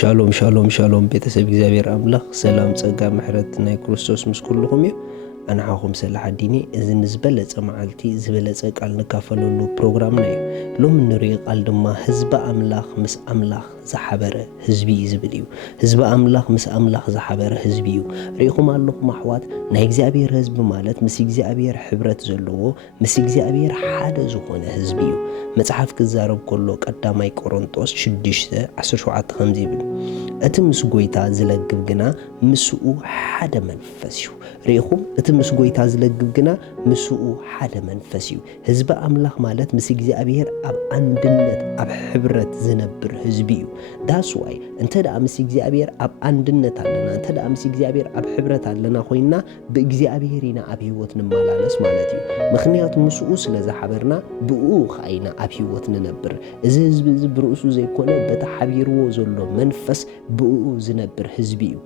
ሻሎም ሻሎም ሻሎም ቤተሰብ እግዚአብሔር አምላክ ሰላም ጸጋ ምሕረት ናይ ክርስቶስ ምስ ኩልኩም እዩ ኣንሓኹም ሰላሕ ዲኒ እዚ ንዝበለጸ መዓልቲ ዝበለጸ ቃል ንካፈለሉ ፕሮግራምና እዩ ሎም ንሪኦ ቃል ድማ ህዝቢ ኣምላኽ ምስ ኣምላኽ ዝሓበረ ህዝቢ ዝብል እዩ ህዝቢ ኣምላኽ ምስ ኣምላኽ ዝሓበረ ህዝቢ እዩ ሪኢኹም ኣለኹም ኣሕዋት ናይ እግዚአብሔር ህዝቢ ማለት ምስ እግዚአብሔር ሕብረት ዘለዎ ምስ እግዚአብሔር ሓደ ዝኾነ ህዝቢ እዩ መጽሓፍ ክዛረብ ከሎ ቀዳማይ ቆሮንጦስ 6:17 ከምዚ ይብል እቲ ምስ ጎይታ ዝለግብ ግና ምስኡ ሓደ መንፈስ እዩ ሪኢኹም እቲ ምስ ጎይታ ዝለግብ ግና ምስኡ ሓደ መንፈስ እዩ ህዝቢ ኣምላኽ ማለት ምስ እግዚአብሔር ኣብ አንድነት ኣብ ሕብረት ዝነብር ህዝቢ እዩ ዳስ ዋይ እንተዳ ምስ እግዚአብሔር ኣብ አንድነት ኣለና እንተዳ ምስ እግዚአብሔር ኣብ ሕብረት ኣለና ኮይና ብእግዚአብሔር ኢና ኣብ ህይወት ንመላለስ ማለት እዩ ምክንያቱ ምስኡ ስለ ዝሓበርና ብኡ ኸይና ኣብ ህይወት ንነብር እዚ ህዝቢ እዚ ብርእሱ ዘይኮነ በተሓቢርዎ ዘሎ መንፈስ ብኡ ዝነብር ህዝቢ እዩ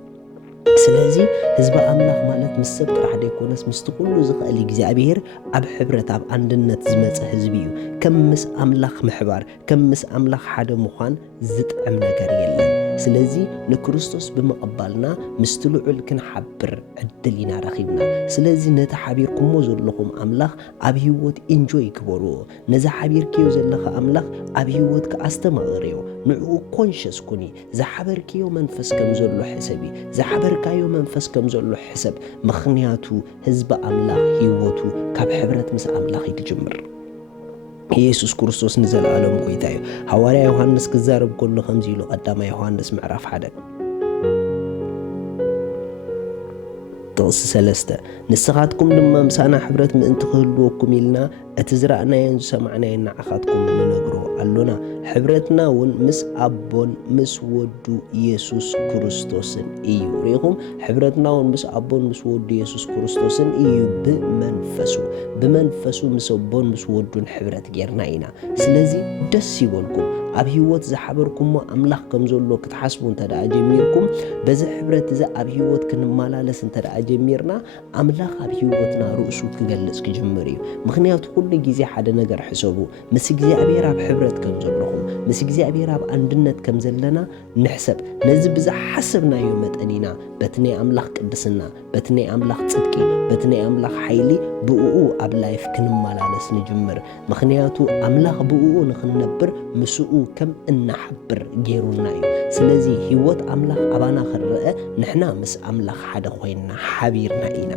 ስለዚ ህዝቢ ኣምላኽ ማለት ምስ ሰብ ጥራሕ ደይኮነስ ምስቲ ኩሉ ዝኽእል እግዚአብሔር ኣብ ሕብረት ኣብ አንድነት ዝመፀ ህዝቢ እዩ ከም ምስ ኣምላኽ ምሕባር ከም ምስ ኣምላኽ ሓደ ምዃን ዝጥዕም ነገር የለን ስለዚ ንክርስቶስ ብምቕባልና ምስቲ ልዑል ክንሓብር ዕድል ኢና ረኺብና ስለዚ ነቲ ሓቢርኩሞ ዘለኹም ኣምላኽ ኣብ ህይወት ኢንጆይ ግበርዎ ነዚ ሓቢርክዮ ዘለኻ ኣምላኽ ኣብ ህይወት ከኣስተማቕርዮ ንዕኡ ኮንሽስ ኩኒ ዝሓበርክዮ መንፈስ ከም ዘሎ ሕሰቢ ዝሓበርካዮ መንፈስ ከም ዘሎ ሕሰብ ምኽንያቱ ህዝቢ ኣምላኽ ህይወቱ ካብ ሕብረት ምስ ኣምላኽ ይጅምር ኢየሱስ ክርስቶስ ንዘለዓለም ጎይታ እዩ ሐዋርያ ዮሐንስ ክዛረብ ከሎ ከምዚ ኢሉ ቀዳማይ ዮሐንስ ምዕራፍ 1 ጥቕሲ 3 ንስኻትኩም ድማ ምሳና ሕብረት ምእንቲ ክህልወኩም ኢልና እቲ ዝረኣናዮን ዝሰማዕናዮን ንዓኻትኩም ንነግሮ ኣሎና ሕብረትና እውን ምስ ኣቦን ምስ ወዱ ኢየሱስ ክርስቶስን እዩ ሪኢኹም ሕብረትና እውን ምስ ኣቦን ምስ ወዱ ኢየሱስ ክርስቶስን እዩ ብመንፈሱ ምስ ኣቦን ምስ ወዱን ሕብረት ጌርና ኢና ስለዚ ደስ ይበልኩም ኣብ ህይወት ዝሓበርኩሞ ኣምላኽ ከም ዘሎ ክትሓስቡ እንተደኣ ጀሚርኩም በዚ ሕብረት እዚ ኣብ ህይወት ክንመላለስ እንተደኣ ጀሚርና ኣምላኽ ኣብ ህይወትና ርእሱ ክገልጽ ክጅምር እዩ ምክንያቱ ኩሉ ግዜ ሓደ ነገር ሕሰቡ ምስ እግዚአብሔር ኣብ ሕብረት ከም ዘለኹም ምስ እግዚአብሔር ኣብ አንድነት ከም ዘለና ንሕሰብ ነዚ ብዝሓሰብናዮ መጠን ኢና በቲ ናይ ኣምላኽ ቅድስና በቲ ናይ ኣምላኽ ጽድቂ በቲ ናይ ኣምላኽ ሓይሊ ብኡ ኣብ ላይፍ ክንመላለስ ንጅምር ምክንያቱ ኣምላኽ ብኡ ንኽንነብር ምስኡ ከም እናሓብር ጌሩና እዩ ስለዚ ህይወት ኣምላኽ ኣባና ክርአ ንሕና ምስ ኣምላኽ ሓደ ኮይንና ሓቢርና ኢና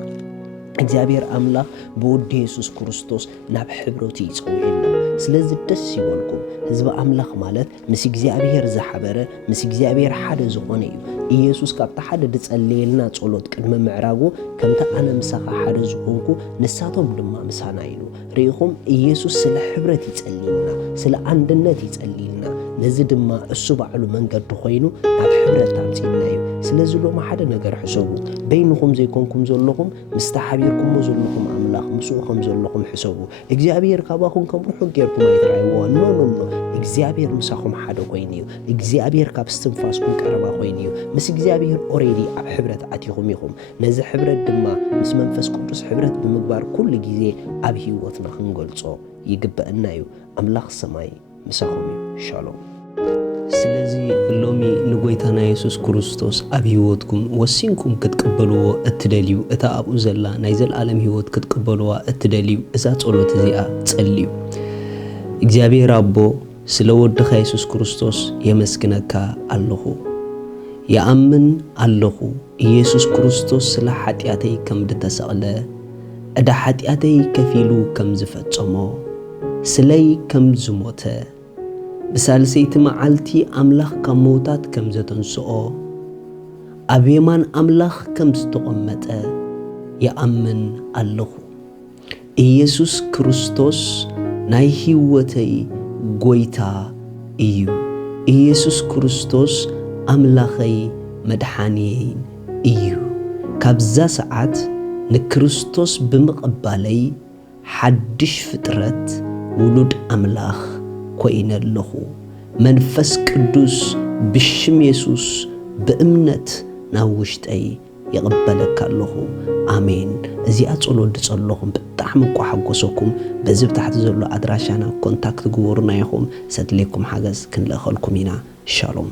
እግዚአብሔር ኣምላኽ ብወዲ ኢየሱስ ክርስቶስ ናብ ሕብረቱ ይጸውዕና ስለዚ ደስ ይበልኩም ህዝቢ ኣምላኽ ማለት ምስ እግዚአብሔር ዝሓበረ ምስ እግዚአብሔር ሓደ ዝኾነ እዩ ኢየሱስ ካብቲ ሓደ ድጸልየልና ጸሎት ቅድመ ምዕራጉ ከምቲ ኣነ ምሳኻ ሓደ ዝኾንኩ ንሳቶም ድማ ምሳና ኢሉ ሪኢኹም ኢየሱስ ስለ ሕብረት ይጸልይልና ስለ አንድነት ይጸልይልና ነዚ ድማ እሱ ባዕሉ መንገዲ ኮይኑ ናብ ሕብረት ታምፂና እዩ ስለዚ ሎማ ሓደ ነገር ሕሰቡ በይንኹም ዘይኮንኩም ዘለኹም ምስ ተሓቢርኩሞ ዘለኹም ኣምላኽ ምስኡ ከም ዘለኹም ሕሰቡ እግዚአብሔር ካባኹም ከም ርሑቕ ጌርኩም ኣይትረኣይዎ ኖ እግዚአብሔር ምሳኹም ሓደ ኮይኑ እዩ እግዚአብሔር ካብ እስትንፋስኩም ቀረባ ኮይኑ እዩ ምስ እግዚአብሔር ኦሬዲ ኣብ ሕብረት ኣትይኹም ኢኹም ነዚ ሕብረት ድማ ምስ መንፈስ ቅዱስ ሕብረት ብምግባር ኩሉ ግዜ ኣብ ህይወትና ክንገልጾ ይግበአና እዩ ኣምላኽ ሰማይ ምሳኹም እዩ ሻሎም ስለዚ ሎሚ ንጎይታና ኢየሱስ ክርስቶስ ኣብ ህይወትኩም ወሲንኩም ክትቀበልዎ እትደልዩ እታ ኣብኡ ዘላ ናይ ዘለዓለም ህይወት ክትቀበልዋ እትደልዩ እዛ ጸሎት እዚኣ ጸልዩ እግዚአብሔር ኣቦ ስለ ወድኻ ኢየሱስ ክርስቶስ የመስግነካ ኣለኹ የኣምን ኣለኹ ኢየሱስ ክርስቶስ ስለ ኃጢአተይ ከም ዝተሰቕለ ዕዳ ኃጢአተይ ከፊሉ ከም ዝፈጸሞ ስለይ ከም ዝሞተ ብሳልሰይቲ መዓልቲ ኣምላኽ ካብ ሞታት ከም ዘተንስኦ ኣብ የማን ኣምላኽ ከም ዝተቐመጠ የኣምን ኣለኹ ኢየሱስ ክርስቶስ ናይ ህይወተይ ጎይታ እዩ ኢየሱስ ክርስቶስ ኣምላኸይ መድሓኒየይን እዩ ካብዛ ሰዓት ንክርስቶስ ብምቕባለይ ሓድሽ ፍጥረት ውሉድ ኣምላኽ ኮይነለኹ መንፈስ ቅዱስ ብሽም ኢየሱስ በእምነት ናብ ውሽጠይ ይቕበለካ ኣለኹ ኣሜን እዚኣ ጸሎት ድጸለኹም ብጣዕሚ እኳ ሓጎሰኩም በዚ ብታሕቲ ዘሎ ኣድራሻና ኮንታክት ግበሩና ኢኹም ሰድለይኩም ሓገዝ ክንልእኸልኩም ኢና ሻሎም